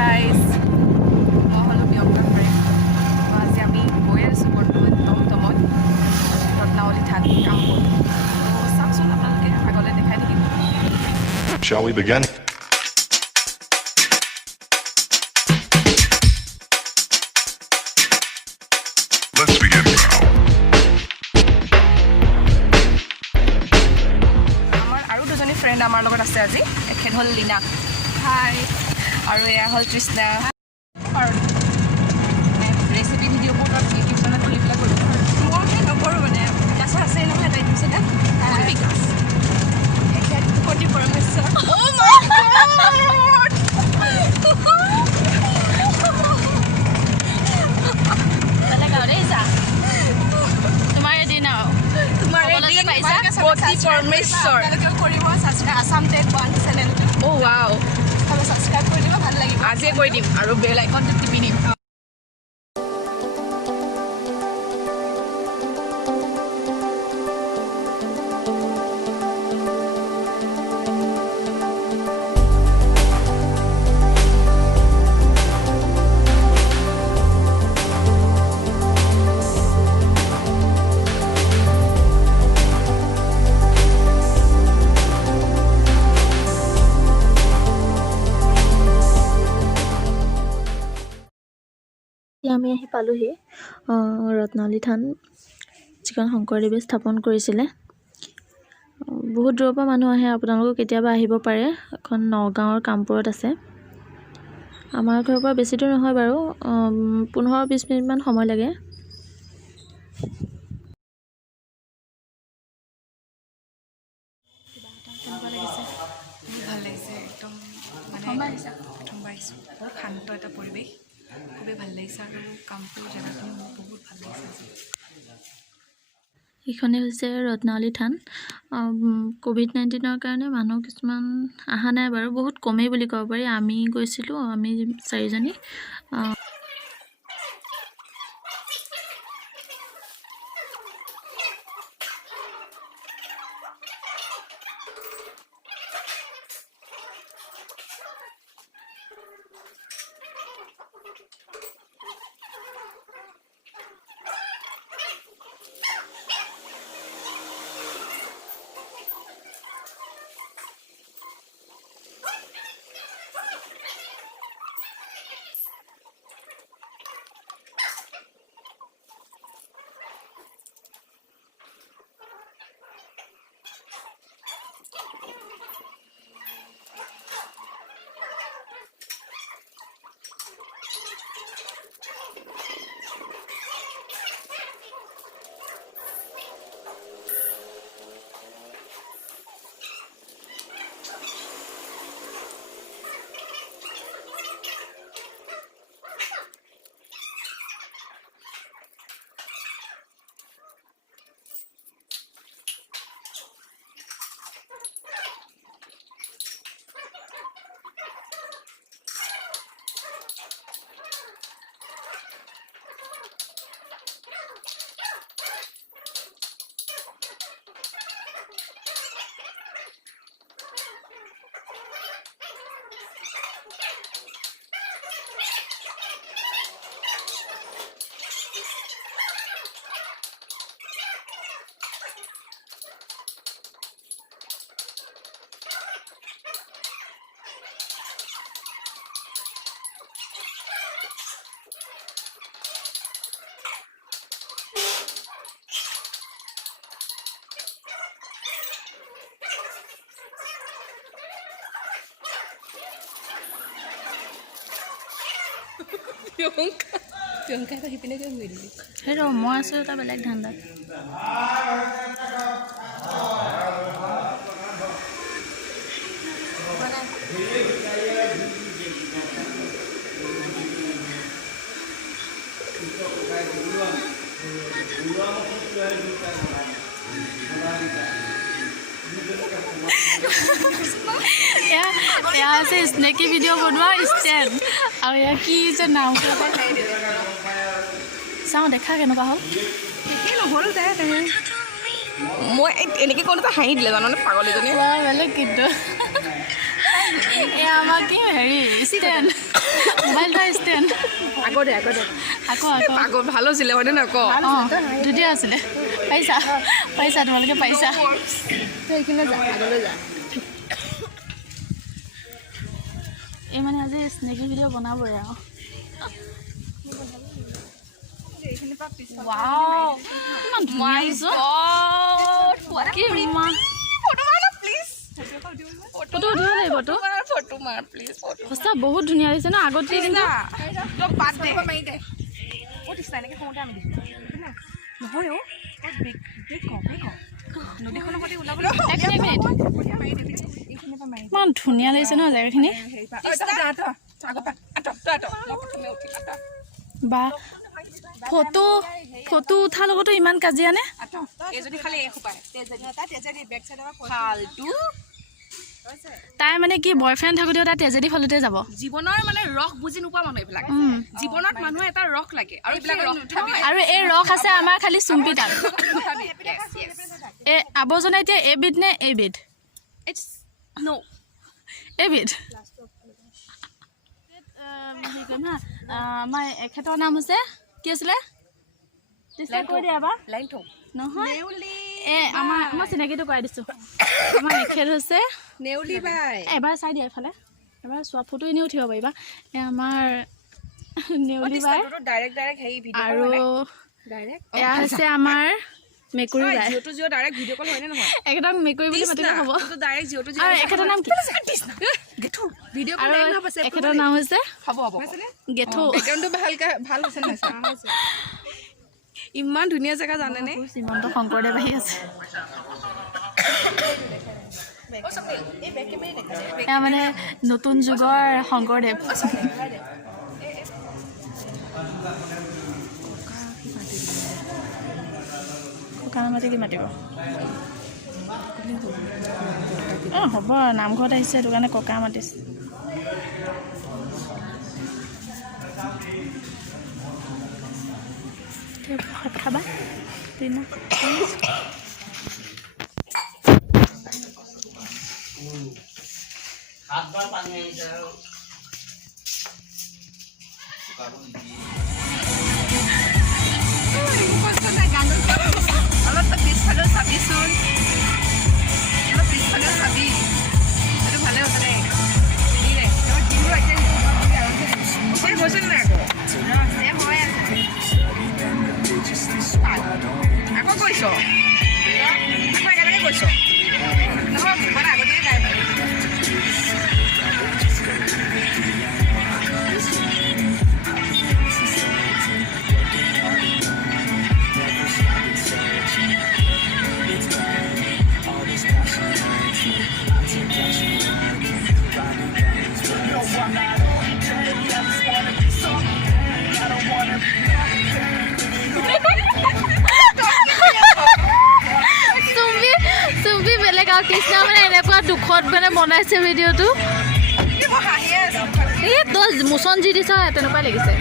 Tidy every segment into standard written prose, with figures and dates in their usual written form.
guys, মই হলো বিয়ংকা কৰে আজি আমি গৈ আছোঁ বৰ্তমান টমটমত ৰত্নাৱলী থান কামপুৰ চাওকচোন আপোনালোকে আগলৈ দেখাই থাকিব Shall we begin? Let's begin now. আমাৰ আৰু দুজনী ফ্ৰেণ্ড আমাৰ লগত আছে আজি এখেত হ'ল লীনা হাই আৰু এয়া হ'ল তৃষ্ণা ৰেচিপি ভিডিঅ'বোৰ ইউটিউব চেনেল খুলি পেলাই কৰিব মই নকৰোঁ মানে বিকাশৰ আছেই নহয় এটা ইউটিউব চেনেল বিকাশ এখেত কোটি পৰমেশ্বৰ পৰমেশ্বৰ কৰিব আছাম টেক ওৱান চেনেল ৱাও ছাবস্ক্ৰাইব কৰি দিব ভাল লাগিব আজিয়ে কৰি দিম আৰু বেল আইকনটো টিপি দিম আমি আহি পালোহি ৰত্নাৱলী থান যিখন শংকৰদেৱে স্থাপন কৰিছিলে বহুত দূৰৰ পৰা মানুহ আহে আপোনালোকে কেতিয়াবা আহিব পাৰে এখন নগাঁৱৰ কামপুৰত আছে আমাৰ ঘৰৰ পৰা বেছি দূৰ নহয় বাৰু 15-20 মিনিটমান সময় লাগে ভাল লাগিছে একদম মানে প্ৰথমবাৰ আহিছোঁ বহুত শান্ত এটা পৰিৱেশ খুবেই ভাল লাগিছে আৰু কামপুৰ জেগাখিনি মোৰ বহুত ভাল লাগিছে এইখনেই হৈছে ৰত্নাৱলী থান COVID-19ৰ কাৰণে মানুহ কিছুমান অহা নাই বাৰু বহুত কমেই বুলি ক'ব পাৰি আমি গৈছিলোঁ আমি 4জনী প্ৰিয়ংকা এটা সিপিনে গৈ ঘূৰি দিলি হেৰ মই আছোঁ এটা বেলেগ ধান্দা এয়া আছে স্নেকি ভিডিঅ' বনোৱা ষ্টেণ্ড আৰু এয়া কি যে নাম চাওঁ দেখা কেনেকুৱা হ'ল নহ'ল দে মই এনেকৈ কওঁতে হাঁহি দিলে জাননে পাগলীজনী বেলেগ কিন্তু এয়া আমাৰ কি হেৰি ষ্টেণ্ড মোবাইল থোৱা ষ্টেণ্ড আগতে আকৌ আগত ভাল আছিলে হয়নে নাই ক অঁ ধুনীয়া আছিলে পাইছা তোমালোকে পাইছা এইখিনি যা আগলৈ যা এই মানে আজি স্নেকি ভিডিঅ' বনাবই আৰু ৱাও ইমান ধুনীয়া হৈছে কি ইমান ফটো উঠিব লাগিবতো সঁচা বহুত ধুনীয়া হৈছে ন আগতে কিন্তু ইমান ধুনীয়া লাগিছে ন জেগাখিনি বা ফটো উঠাৰ লগতো ইমান কাজিয়া নে তাই মানে কি বয়ফ্ৰেণ্ড থাকোঁতেও তাই তেজেদি ফলতে যাব জীৱনৰ মানে ৰস বুজি নোপোৱা মানুহ এইবিলাক জীৱনত মানুহে এটা ৰস লাগে আৰু আৰু এই ৰস আছে আমাৰ খালি চুম্পি তাত এই আৱৰ্জনা এতিয়া এবিধ নে এইবিধ এইবিধ আমাৰ এখেতৰ নাম হৈছে কি আছিলে কৈ দিয়া বা নহয় এই আমাৰ চিনাকিটো কৰাই দিছোঁ আমাৰ এখেত হৈছে নেউলি বাই এবাৰ চাই দিয়া এইফালে এবাৰ চোৱা ফটো এনেই উঠিব পাৰিবা এই আমাৰ নেউলি বাই আৰু এয়া হৈছে আমাৰ মেকুৰী বাই একদম মেকুৰী বুলি মাতিলে হ'ব আৰু এখেতৰ নাম কি আৰু এখেতৰ নাম হৈছে গেঠু ইমান ধুনীয়া জেগা জানেনে শ্ৰীমন্ত শংকৰদেৱ আহি আছে এয়া মানে নতুন যুগৰ শংকৰদেৱ ককাৰ মাতি কি মাতিব অঁ হ'ব নামঘৰত আহিছে সেইটো কাৰণে ককা মাতিছে ভাত খাবা দিনা অলপ পিছফালে চাবিচোন অলপ পিছফালে চাবি সেইটো ভালে হৈছে দেই গৈছিল নাই আকৌ গৈছ আকৌ একেলগে গৈছ নহয় মুখত আগতেই গাই কৃষ্ণ মানে এনেকুৱা দুখত মানে বনাইছে ভিডিঅ'টো এই তই মোচন যি দিছ তেনেকুৱাই লাগিছে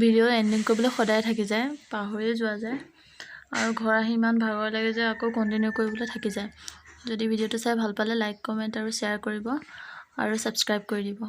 ভিডিঅ' এণ্ডিং কৰিবলৈ সদায় থাকি যায় পাহৰিয়ে যোৱা যায় আৰু ঘৰ আহি ইমান ভাগৰ লাগে যে আকৌ কণ্টিনিউ কৰিবলৈ থাকি যায় যদি ভিডিঅ'টো চাই ভাল পালে লাইক কমেণ্ট আৰু শ্বেয়াৰ কৰিব আৰু ছাবস্ক্ৰাইব কৰি দিব